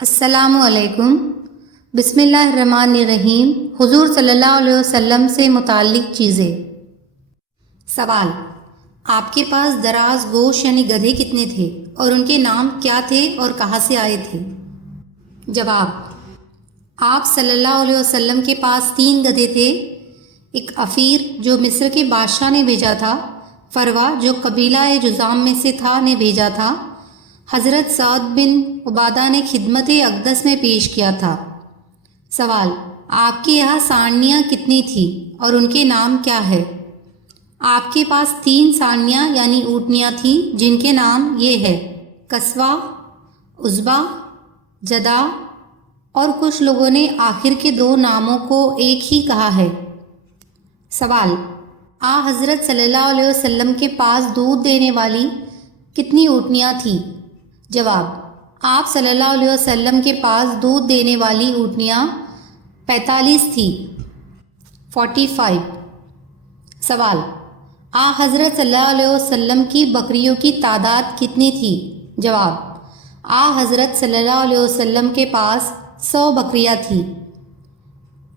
السلام علیکم۔ بسم اللہ الرحمن الرحیم۔ حضور صلی اللہ علیہ وسلم سے متعلق چیزیں۔ سوال: آپ کے پاس دراز گوش یعنی گدھے کتنے تھے اور ان کے نام کیا تھے اور کہاں سے آئے تھے؟ جواب: آپ صلی اللہ علیہ وسلم کے پاس 3 گدھے تھے، ایک عفیر جو مصر کے بادشاہ نے بھیجا تھا، فروا جو قبیلہ جذام میں سے تھا نے بھیجا تھا، حضرت سعد بن عبادہ نے خدمت اقدس میں پیش کیا تھا۔ سوال: آپ کے یہاں سانڈیاں کتنی تھیں اور ان کے نام کیا ہے؟ آپ کے پاس 3 سانڈیاں یعنی اونٹنیاں تھیں جن کے نام یہ ہے: قصوہ، عزبہ، جدہ، اور کچھ لوگوں نے آخر کے 2 ناموں کو ایک ہی کہا ہے۔ سوال: حضرت صلی اللہ علیہ وسلم کے پاس دودھ دینے والی کتنی اونٹنیاں تھیں؟ جواب: آپ صلی اللہ علیہ وسلم کے پاس دودھ دینے والی اونٹنیاں 45 تھیں، 45۔ سوال: حضرت صلی اللہ علیہ وسلم کی بکریوں کی تعداد کتنی تھی؟ جواب: حضرت صلی اللہ علیہ وسلم کے پاس 100 بکریاں تھیں،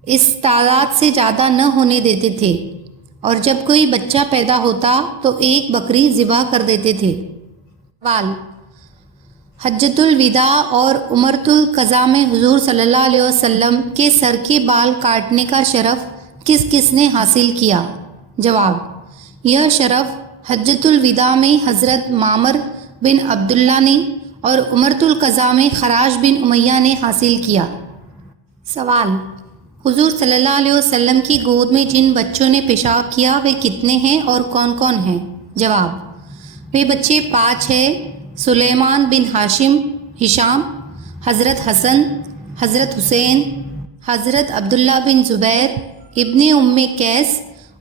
اس تعداد سے زیادہ نہ ہونے دیتے تھے، اور جب کوئی بچہ پیدا ہوتا تو ایک بکری ذبح کر دیتے تھے۔ سوال: حجۃ الوداع اور عمرۃ القضاء میں حضور صلی اللہ علیہ وسلم کے سر کے بال کاٹنے کا شرف کس کس نے حاصل کیا؟ جواب: یہ شرف حجۃ الوداع میں حضرت معمر بن عبداللہ نے اور عمرۃ القضاء میں خراش بن امیہ نے حاصل کیا۔ سوال: حضور صلی اللہ علیہ وسلم کی گود میں جن بچوں نے پیشاب کیا وہ کتنے ہیں اور کون کون ہیں؟ جواب: وہ بچے 5 ہیں: سلیمان بن ہشام، حضرت حسن، حضرت حسین، حضرت عبداللہ بن زبیر، ابن قیس،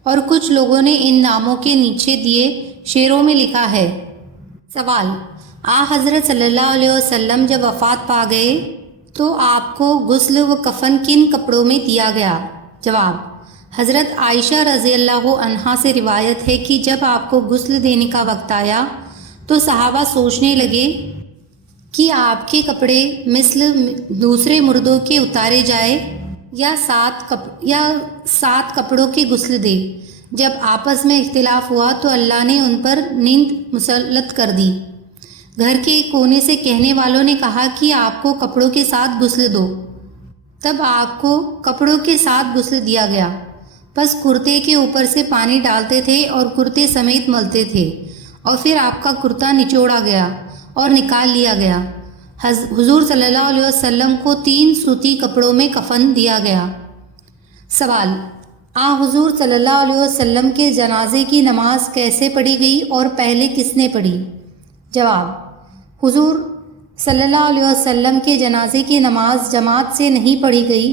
اور کچھ لوگوں نے ان ناموں کے نیچے دیے شعروں میں لکھا ہے۔ سوال: حضرت صلی اللہ علیہ وسلم جب وفات پا گئے تو آپ کو غسل و کفن کن کپڑوں میں دیا گیا؟ جواب: حضرت عائشہ رضی اللہ عنہا سے روایت ہے کہ جب آپ کو غسل دینے کا وقت آیا تو صحابہ سوچنے لگے کہ آپ کے کپڑے مثل دوسرے مردوں کے اتارے جائے یا 7 کپڑوں کے غسل دے۔ جب آپس میں اختلاف ہوا تو اللہ نے ان پر نیند مسلط کر دی۔ گھر کے ایک کونے سے کہنے والوں نے کہا کہ آپ کو کپڑوں کے ساتھ غسل دو، تب آپ کو کپڑوں کے ساتھ غسل دیا گیا، پس کرتے کے اوپر سے پانی ڈالتے تھے اور کرتے سمیت ملتے تھے، اور پھر آپ کا کرتا نچوڑا گیا اور نکال لیا گیا۔ حضور صلی اللہ علیہ وسلم کو 3 سوتی کپڑوں میں کفن دیا گیا۔ سوال: حضور صلی اللہ علیہ وسلم کے جنازے کی نماز کیسے پڑھی گئی اور پہلے کس نے پڑھی؟ جواب: حضور صلی اللہ علیہ وسلم کے جنازے کی نماز جماعت سے نہیں پڑھی گئی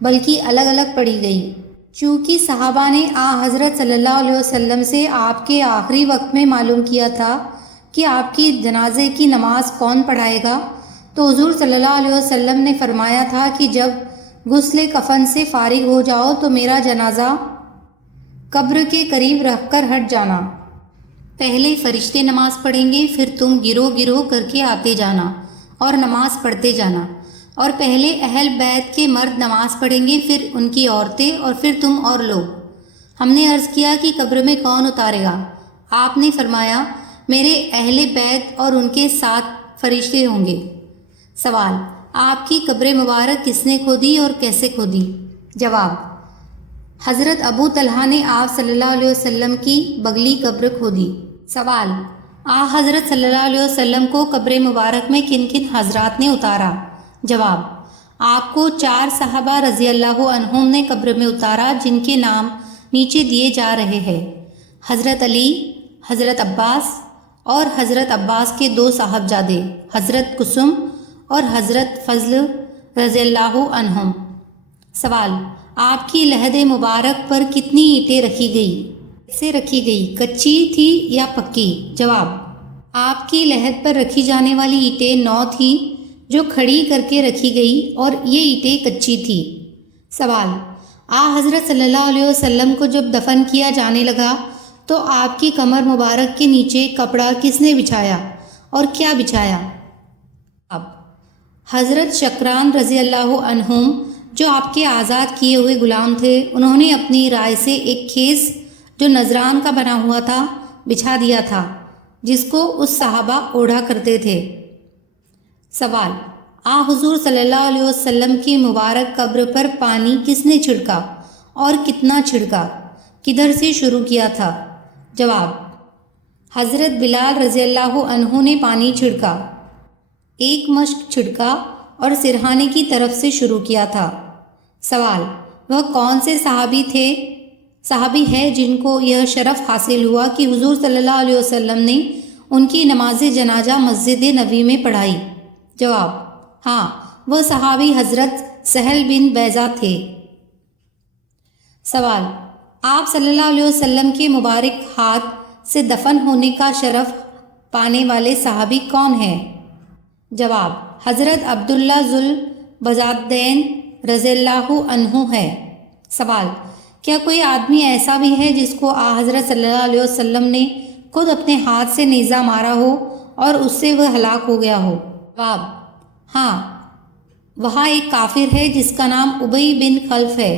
بلکہ الگ الگ پڑھی گئی۔ چونکہ صحابہ نے حضرت صلی اللہ علیہ وسلم سے آپ کے آخری وقت میں معلوم کیا تھا کہ آپ کی جنازے کی نماز کون پڑھائے گا، تو حضور صلی اللہ علیہ وسلم نے فرمایا تھا کہ جب غسل کفن سے فارغ ہو جاؤ تو میرا جنازہ قبر کے قریب رکھ کر ہٹ جانا۔ پہلے فرشتے نماز پڑھیں گے، پھر تم گروہ گروہ کر کے آتے جانا اور نماز پڑھتے جانا، اور پہلے اہل بیت کے مرد نماز پڑھیں گے، پھر ان کی عورتیں، اور پھر تم اور لوگ۔ ہم نے عرض کیا کہ قبر میں کون اتارے گا؟ آپ نے فرمایا میرے اہل بیت اور ان کے 7 فرشتے ہوں گے۔ سوال: آپ کی قبر مبارک کس نے کھودی اور کیسے کھودی؟ جواب: حضرت ابو طلحہ نے آپ صلی اللہ علیہ وسلم کی بغلی قبر کھودی۔ سوال: حضرت صلی اللہ علیہ وسلم کو قبر مبارک میں کن کن حضرات نے اتارا؟ جواب: آپ کو 4 صحابہ رضی اللہ عنہم نے قبر میں اتارا جن کے نام نیچے دیے جا رہے ہیں: حضرت علی، حضرت عباس اور حضرت عباس کے 2 صاحبزادے حضرت قسم اور حضرت فضل رضی اللہ عنہم۔ سوال: آپ کی لحد مبارک پر کتنی اینٹیں رکھی گئی؟ کیسے رکھی گئی؟ کچی تھی یا پکی؟ جواب: آپ کی لحد پر رکھی جانے والی اینٹیں 9 تھیں جو کھڑی کر کے رکھی گئی، اور یہ اینٹیں کچی تھی۔ سوال: حضرت صلی اللہ علیہ وسلم کو جب دفن کیا جانے لگا تو آپ کی کمر مبارک کے نیچے کپڑا کس نے بچھایا اور کیا بچھایا؟ اب حضرت شکران رضی اللہ عنہم جو آپ کے آزاد کیے ہوئے غلام تھے، انہوں نے اپنی رائے سے ایک کھیس جو نذران کا بنا ہوا تھا بچھا دیا تھا، جس کو اس صحابہ اوڑھا کرتے تھے۔ سوال: حضور صلی اللہ علیہ وسلم کی مبارک قبر پر پانی کس نے چھڑکا اور کتنا چھڑکا؟ کدھر سے شروع کیا تھا؟ جواب: حضرت بلال رضی اللہ عنہ نے پانی چھڑکا، ایک مشک چھڑکا اور سرہانے کی طرف سے شروع کیا تھا۔ سوال: وہ کون سے صحابی ہے جن کو یہ شرف حاصل ہوا کہ حضور صلی اللہ علیہ وسلم نے ان کی نماز جنازہ مسجد نبوی میں پڑھائی؟ جواب: ہاں، وہ صحابی حضرت سہل بن بیضہ تھے۔ سوال: آپ صلی اللہ علیہ وسلم کے مبارک ہاتھ سے دفن ہونے کا شرف پانے والے صحابی کون ہیں؟ جواب: حضرت عبداللہ ذو البجادین رضی اللہ عنہ ہے۔ سوال: کیا کوئی آدمی ایسا بھی ہے جس کو حضرت صلی اللہ علیہ وسلم نے خود اپنے ہاتھ سے نیزہ مارا ہو اور اس سے وہ ہلاک ہو گیا ہو؟ جواب: ہاں، وہاں ایک کافر ہے جس کا نام ابی بن خلف ہے،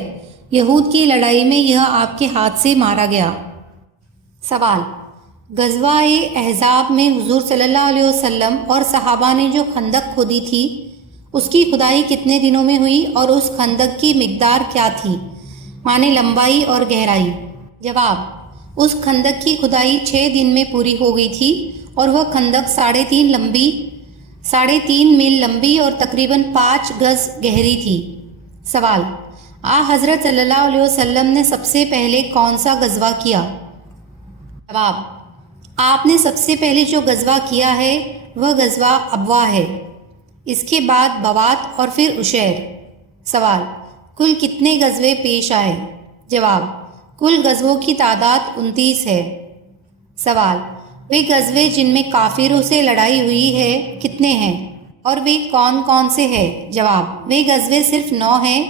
یہود کی لڑائی میں یہ آپ کے ہاتھ سے مارا گیا۔ سوال: غزوہ احزاب میں حضور صلی اللہ علیہ وسلم اور صحابہ نے جو خندق کھودی تھی، اس کی کھدائی کتنے دنوں میں ہوئی اور اس خندق کی مقدار کیا تھی، معنی لمبائی اور گہرائی؟ جواب: اس خندق کی کھدائی 6 دن میں پوری ہو گئی تھی اور وہ خندق 3.5 میل لمبی اور تقریباً 5 گز گہری تھی۔ سوال: حضرت صلی اللہ علیہ وسلم نے سب سے پہلے کون سا غزوہ کیا؟ جواب: آپ نے سب سے پہلے جو غزوہ کیا ہے وہ غزوہ ابوا ہے، اس کے بعد بوات اور پھر عشیر۔ سوال: کل کتنے غزوے پیش آئے؟ جواب: کل غزووں کی تعداد 29 ہے۔ سوال: وہ غزوے جن میں کافروں سے لڑائی ہوئی ہے کتنے ہیں اور وہ کون کون سے ہیں؟ جواب: وہ غزوے صرف 9 ہیں: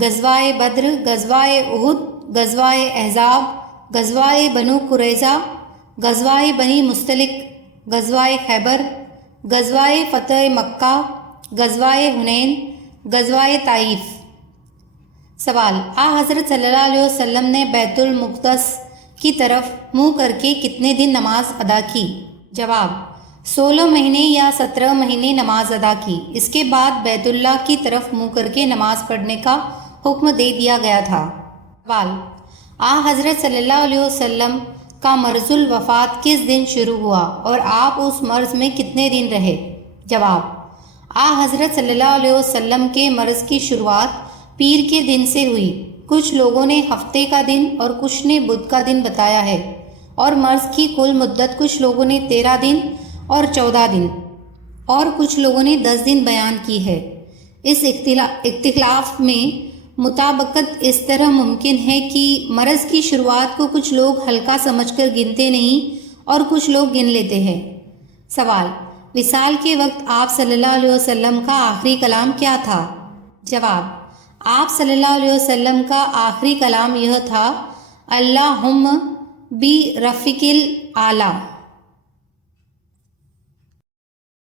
غزوہ بدر، غزوہ احد، غزوہ احزاب، غزوہ بنو قریظہ، غزوہ بنی مستلق، غزوہ خیبر، غزوہ فتح مکہ، غزوہ حنین، غزوہ طائف۔ سوال: حضرت صلی اللہ علیہ وسلم نے بیت المقدس کی طرف منہ کر کے کتنے دن نماز ادا کی؟ جواب: 16 مہینے یا 17 مہینے نماز ادا کی، اس کے بعد بیت اللہ کی طرف منہ کر کے نماز پڑھنے کا حکم دے دیا گیا تھا۔ سوال: حضرت صلی اللہ علیہ وسلم کا مرض الوفات کس دن شروع ہوا اور آپ اس مرض میں کتنے دن رہے؟ جواب: حضرت صلی اللہ علیہ وسلم کے مرض کی شروعات پیر کے دن سے ہوئی، کچھ لوگوں نے ہفتے کا دن اور کچھ نے بدھ کا دن بتایا ہے، اور مرض کی کل مدت کچھ لوگوں نے 13 دن اور 14 دن اور کچھ لوگوں نے 10 دن بیان کی ہے۔ اس اختلاف میں مطابقت اس طرح ممکن ہے کہ مرض کی شروعات کو کچھ لوگ ہلکا سمجھ کر گنتے نہیں اور کچھ لوگ گن لیتے ہیں۔ سوال: وصال کے وقت آپ صلی اللہ علیہ وسلم کا آخری کلام کیا تھا؟ جواب: آپ صلی اللہ علیہ وسلم کا آخری کلام یہ تھا: اللہم برفیق الاعلیٰ۔